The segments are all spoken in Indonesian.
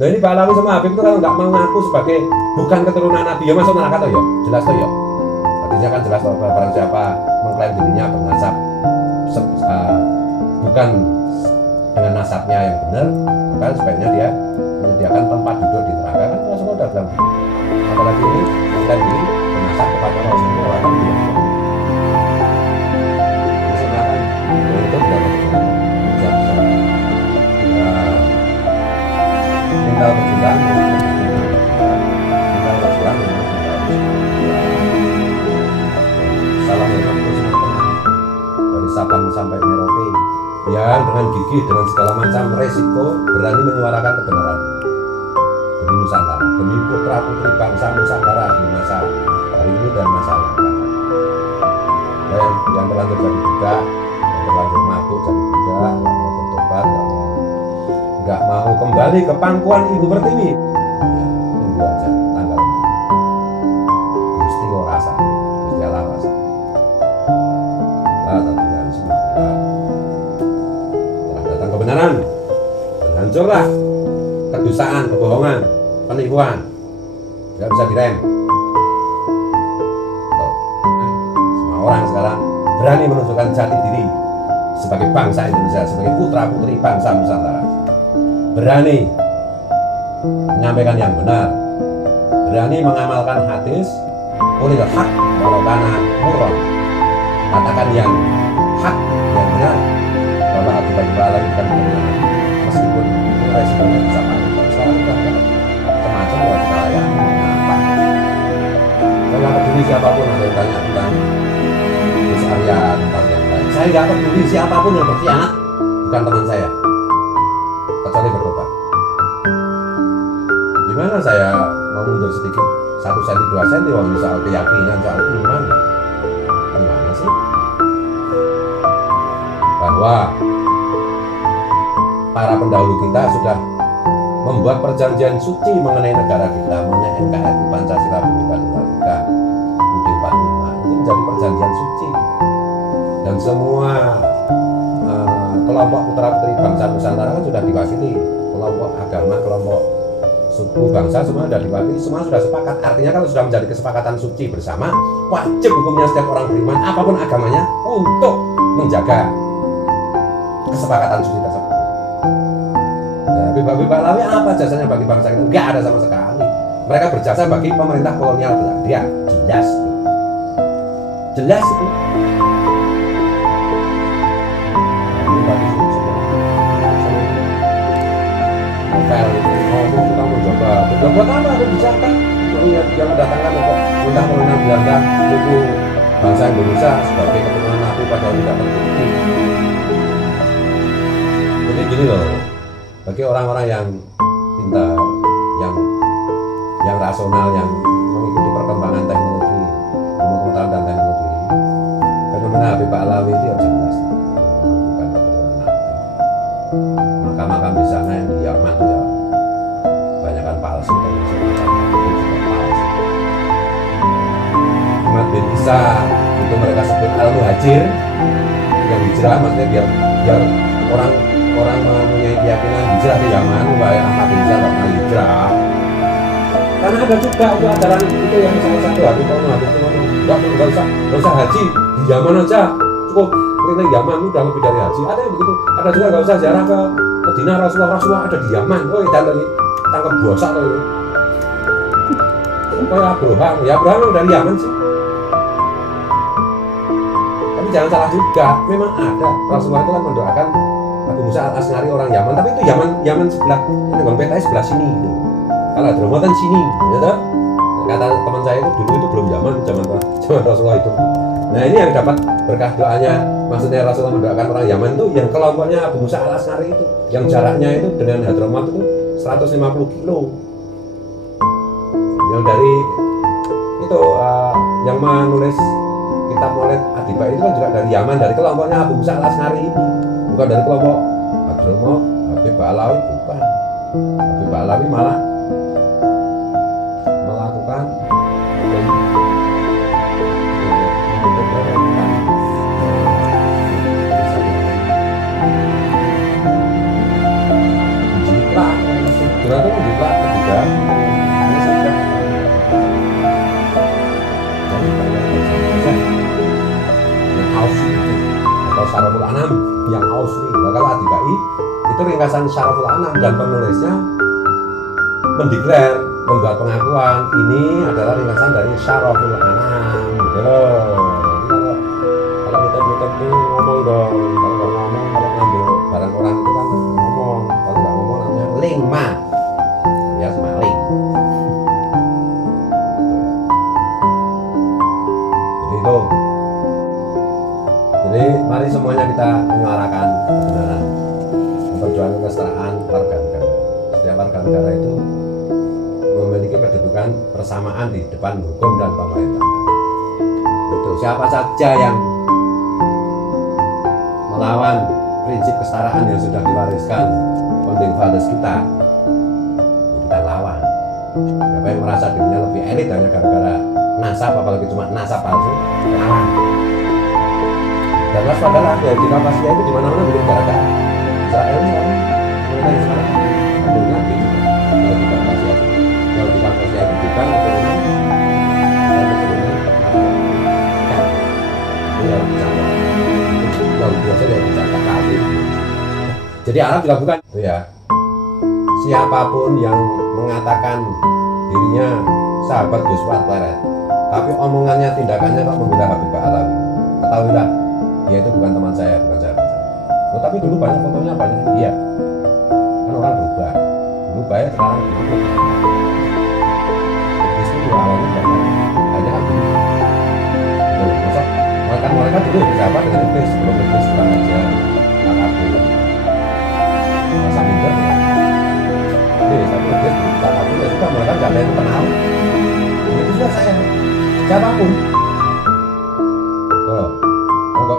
Nah ini Pak Alawi sama Habib itu kan nggak mau ngaku sebagai bukan keturunan Nabi, ya masuk neraka toh ya, jelas toh ya. Artinya kan jelas toh barang siapa mengklaim dirinya bernasab bukan dengan nasabnya yang benar, maka sebaiknya dia menyediakan tempat duduk di neraka, kan Rasulullah sudah bilang. Apalagi ini mengklaim diri bernasab kepada Rasulullah kan dia. Silakan untuk tinggal berjuang, salam dari Sabang sampai Merauke yang dengan gigih dengan segala macam resiko berani menyuarakan kebenaran demi Nusantara, demi putra putri bangsa Nusantara di masa hari ini dan masa yang akan datang. Yang terlanjur jadi budak, yang terlanjur mabuk jadi budak, yang mau bertobat, nggak mau kembali ke pangkuan Ibu Pertiwi, ya, tunggu aja tanggal Gusti rasa, Gusti Allah rasa. Telah datang kebenaran dan hancurlah kedustaan, kebohongan, penipuan, nggak bisa direm. Semua orang sekarang berani menunjukkan jati diri sebagai bangsa Indonesia, sebagai putra putri bangsa Nusantara. Berani menyampaikan yang benar, berani mengamalkan hadis ulil haq walau kana murran, katakan yang hak, yang benar, bahwa akibat Allah bukan kebenaran, meskipun itu resikonya bisa mati. Sekarang sudah semacam buat saya apa? Saya nggak peduli siapapun ada yang tanya tentang Gus Arya, tentang yang lain. Saya nggak peduli siapapun yang berkhianat, bukan teman saya, kecuali bertobat. Gimana saya mau mundur sedikit 1 senti 2 senti waktu soal keyakinan, soal iman? Gimana sih? Bahwa para pendahulu kita sudah membuat perjanjian suci mengenai negara kita, mengenai NKRI, Pancasila, Bhinneka Tunggal Ika, UUD 45. Itu menjadi perjanjian suci. Dan semua kelompok putra-putri bangsa Nusantara kan sudah diwakili, kelompok agama, kelompok suku bangsa semua sudah diwakili, semua sudah sepakat. Artinya kalau sudah menjadi kesepakatan suci bersama, wajib hukumnya setiap orang beriman apapun agamanya untuk menjaga kesepakatan suci tersebut. Nah, Habib Alawi apa jasanya bagi bangsa kita? Enggak ada sama sekali. Mereka berjasa bagi pemerintah kolonial Belanda, jelas, jelas itu. Buat apa aku bicara? Yang mendatangkan pemerintah kolonial Belanda suku bangsa Indonesia sebagai keturunan Nabi pada tidak terbukti. Jadi gini loh, bagi orang-orang yang pintar, yang rasional, yang mengikuti perkembangan teknologi, ilmu pengetahuan dan teknologi, fenomena Habib Alawi itu jelas bukan keturunan Nabi. Makam-makam di sana yang di Yaman itu ya kebanyakan palsu, Ahmad bin Isa itu mereka sebut al-muhajir, yang hijrah, maksudnya biar orang mempunyai keyakinan hijrah ke Yaman, supaya Ahmad bin Isa nggak pernah hijrah. Karena ada juga itu ajaran itu yang salah satu Habib itu nggak usah haji di Yaman aja, cukup keliling Yaman udah lebih dari haji. Ada yang begitu, ada juga nggak usah ziarah ke Madinah, Rasulullah ada di Yaman. Oh dan lagi tangkap bosak loh itu. Kayak Abraham dari Yaman sih. Tapi jangan salah juga, memang ada Rasulullah itu kan mendoakan Abu Musa al-Asy'ari orang Yaman, tapi itu Yaman sebelah, dengan PTS sebelah sini gitu. Kalau Hadramaut sini, ya. Kata teman saya itu dulu itu belum zaman Rasulullah itu. Nah ini yang dapat berkah doanya, maksudnya Rasulullah mendoakan orang Yaman itu yang kelompoknya Abu Musa al-Asy'ari itu, yang jaraknya itu dengan Hadramaut itu 150 kilo. Yang dari itu yang menulis kitab Maulid Adiba itu kan juga dari Yaman, dari kelompoknya Abu Musa al-Asy'ari ini, bukan dari kelompok Hadramaut, Habib Alawi, bukan. Habib Alawi malah melakukan jiplak, pula ketiga ini saja yang Ausli atau Syaraful Anam yang Ausli. Nah, kalau Adikai itu ringkasan Syaraful Anam dan penulisnya mendeklar, membuat pengakuan ini adalah ringkasan dari Syaraful Anam gitu loh. Jadi kalau kita tuh ngomong dong, kalau nggak ngomong, kalau ngambil barang orang itu kan ngomong, kalau nggak ngomong namanya lingma alias maling. Jadi itu. Jadi mari semuanya kita menyuarakan kebenaran, memperjuangkan kesetaraan warga negara. Setiap warga negara itu memiliki kedudukan persamaan di depan hukum dan pemerintahan. Itu siapa saja yang melawan prinsip kesetaraan yang sudah diwariskan founding fathers kita lawan. Siapa yang merasa dirinya lebih elit hanya gara-gara nasab, apalagi cuma nasab palsu, lawan. Dan waspadalah ya, jika pasti itu di mana-mana belum gara-gara Israel sekarang, mereka yang sekarang tentunya gitu. Kalau bukan pasti itu, kalau bukan pasti itu bukan keturunan, kan? Itu yang bicara, kalau biasa yang bicara kali. Jadi Arab juga bukan, itu ya. Siapapun yang mengatakan dirinya sahabat Gus Pleret, tapi omongannya, tindakannya kok membela Habib Alawi, ketahuilah dia itu bukan teman saya, bukan sahabat saya. Oh, tapi dulu banyak fotonya, banyak. Iya, kan orang berubah. Dulu baik, sekarang berubah. Itu juga awalnya banyak. Hanya kan dulu. Masa mereka dulu ya sahabat dengan Iblis, sebelum Iblis bukan aja Akabu. Masa minder ya. Jadi satu Iblis bukan Akabu ya sudah, mereka nggak ada yang kenal. Itu sudah saya. Siapapun.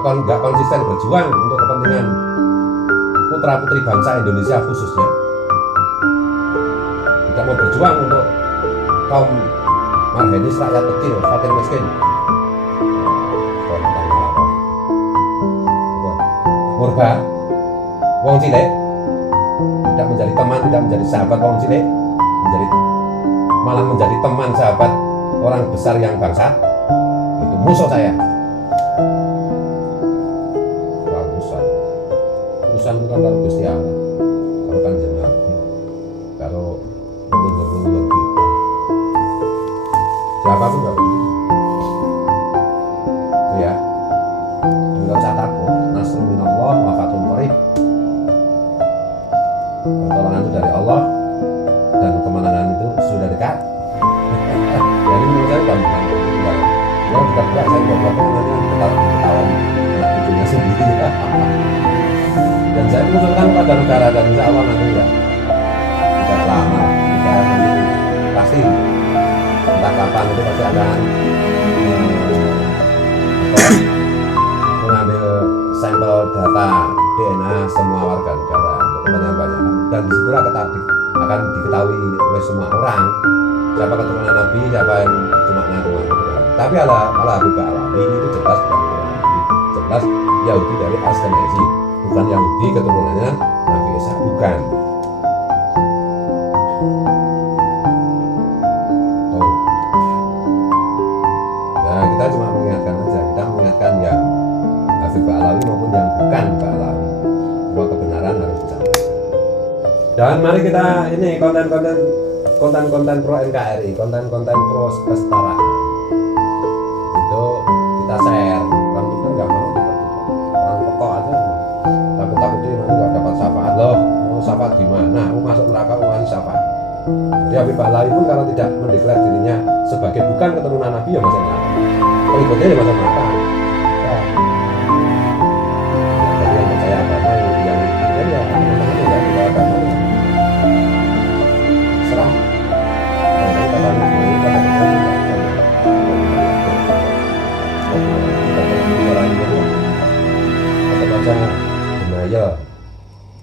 Kalau nggak konsisten berjuang untuk kepentingan putra-putri bangsa Indonesia khususnya, tidak mau berjuang untuk kaum marhanis, rakyat kecil, fakir miskin, murba, wong cilik, tidak menjadi teman, tidak menjadi sahabat wong cilik, malah menjadi teman sahabat orang besar yang bangsa, itu musuh saya. Urusan bukan kalau Gusti Allah, kalau kan jenab, kalau leluhur kita, siapapun nggak begitu, ya, nggak usah takut. Nasrun minallah wa fathun qarib. Pertolongan itu dari Allah dan kemenangan itu sudah dekat. Jadi menurut saya gampang. Kalau dekat-dekat saya gobloknya nanti ketahuan anak cucunya sendiri. Dan saya mengusulkan pada negara, dan insya Allah nanti ya tidak lama negara nanti pasti entah kapan itu pasti akan mengambil sampel data DNA semua warga negara untuk kepentingan banyak hal, dan disitulah akan diketahui oleh semua orang siapa keturunan Nabi, siapa yang cuma ngaku-ngaku. Tapi ala Habib Alawi itu jelas bukan keturunan Nabi, jelas Yahudi dari Askenazi, bukan Yahudi keturunannya Nabi Isa, bukan. Oh. Ya kita cuma mengingatkan aja, kita mengingatkan yang Habib Alawi maupun yang bukan Pak Alawi, bahwa kebenaran harus disampaikan. Dan mari kita ini konten-konten pro NKRI, konten-konten pro kesetaraan itu kita share. Orang itu nggak mau orang pokok aja. Takut dia nanti nggak dapat syafaat loh. Mau syafaat di mana? Mau masuk neraka mau ngasih syafaat. Jadi Habib Alawi pun kalau tidak mendeklar dirinya sebagai bukan keturunan Nabi ya masuk neraka. Pengikutnya ya masuk neraka. Ya. Bagi yang percaya agama yang ya teman-teman yang nggak percaya agama ya serah. Kalau kita kan kita tetap aja denial,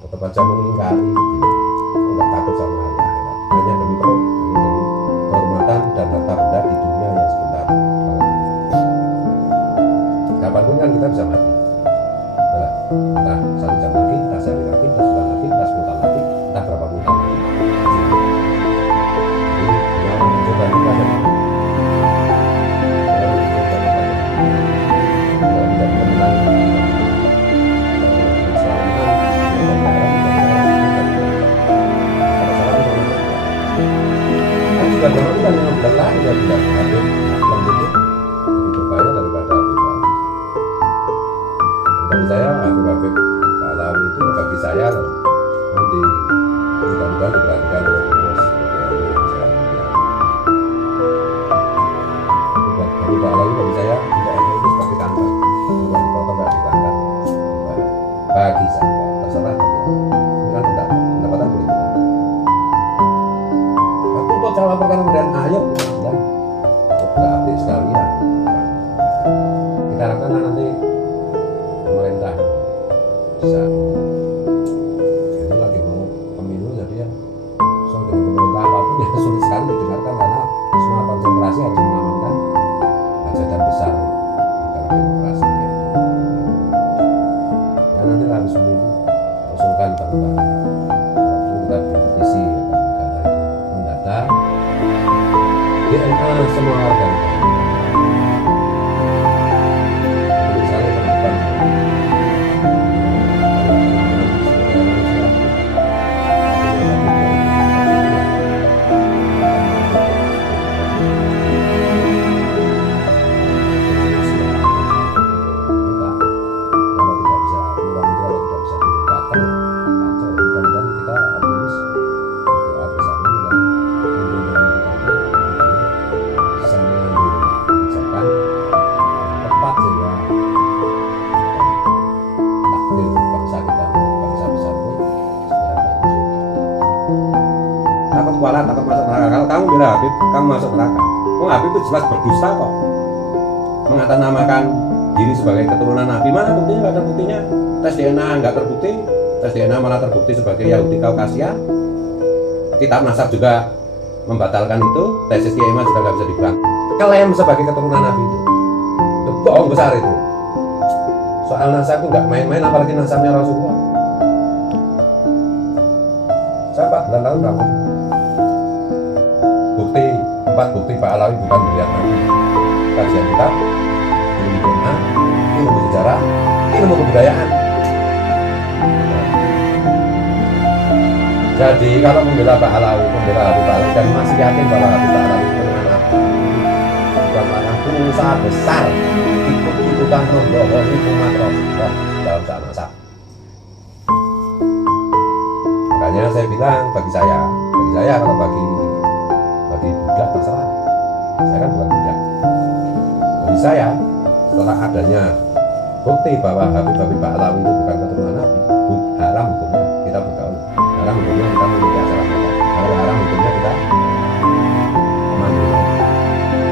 tetap aja mengingkari, nggak takut sama hari akhirat, hanya demi kehormatan dan harta benda di dunia yang sebentar. Bukan zaman itu kan 15 tahun saya bilang Habib Islam itu lebih berbahaya daripada Habib Wali. Bagi saya Habib Pak Alawi itu bagi saya nanti mudah-mudahan diperhatikan oleh pengurus Habib Pak Alawi bagi saya tidak ada itu seperti kantor, bukan dipotong nggak ditangkap. Bagi saya terserah bagi ini kan pendapatan boleh ditangkap. Aku kok cara laporkan kemudian ayo bilang berarti sekalian. Kita harapkan nanti pemerintah bisa ini lagi mau pemilu jadi ya soal dengan pemerintah apapun ya sulit sekali didengarkan karena semua konsentrasi harus mengamankan hajatan besar di dalam demokrasi ya. Ya nanti habis pemilu usulkan tentang kita berkompetisi ya, negara itu mendata DNA semua warga negara. Misalnya teman-teman takut masuk neraka. Kalau kamu bela Habib, kamu masuk neraka. Oh, Habib itu jelas berdusta kok. Mengatasnamakan diri sebagai keturunan Nabi. Mana buktinya? Nggak ada buktinya. Tes DNA nggak terbukti. Tes DNA malah terbukti sebagai Yahudi Kaukasia. Kitab nasab juga membatalkan itu. Tesis Kiaiman juga nggak bisa dibantah. Klaim sebagai keturunan Nabi itu bohong besar itu. Soal nasab itu nggak main-main, apalagi nasabnya Rasulullah. Saya 4 bulan lalu kamu bukti 4 bukti Pak Alawi bukan dilihat Nabi. Kajian kitab, ilmu DNA, ilmu sejarah, ilmu kebudayaan. Jadi kalau membela Pak Alawi, membela Habib Pak Alawi dan masih yakin bahwa Habib Pak Alawi itu dengan Nabi, bukan malah pengusaha besar ikut-ikutan membohongi umat Rasulullah dalam soal nasab. Makanya saya bilang bagi saya kalau bagi budak terserah. Saya kan bukan budak. Bagi saya setelah adanya bukti bahwa Habib Pak Alawi itu bukan keturunan Nabi, haram hukumnya kita bergaul. Haram hukumnya kita mengikuti acara mereka. Kalau haram hukumnya kita memandiri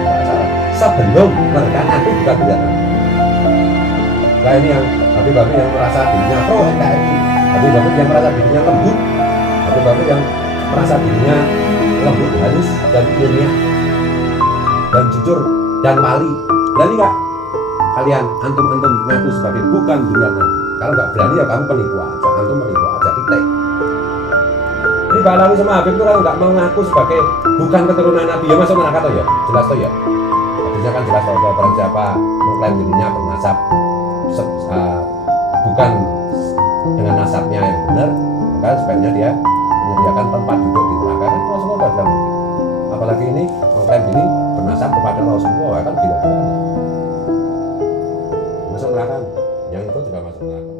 acara. Sebelum mereka nanti bukan budak Nabi. Nah ini yang Habib yang merasa dirinya pro NKRI, Habib yang merasa dirinya lembut, Habib yang merasa dirinya lembut, halus dan ilmiah dan jujur dan wali. Berani nggak kalian antum ngaku sebagai bukan dunia Nabi? Kalau nggak berani ya kamu penipu aja, antum menipu aja titik. Ini Pak Alawi sama Habib itu kalau nggak mau ngaku sebagai bukan keturunan Nabi ya masuk neraka toh ya, jelas toh ya. Artinya kan jelas kalau barang siapa mengklaim dirinya bernasab bukan dengan nasabnya yang benar, maka sebaiknya dia menyediakan tempat duduk di neraka. Kan Rasulullah sudah bilang begitu. Apalagi ini mengklaim diri bernasab kepada Rasulullah, kan gila-gila. Masuk neraka, yang itu juga masuk neraka.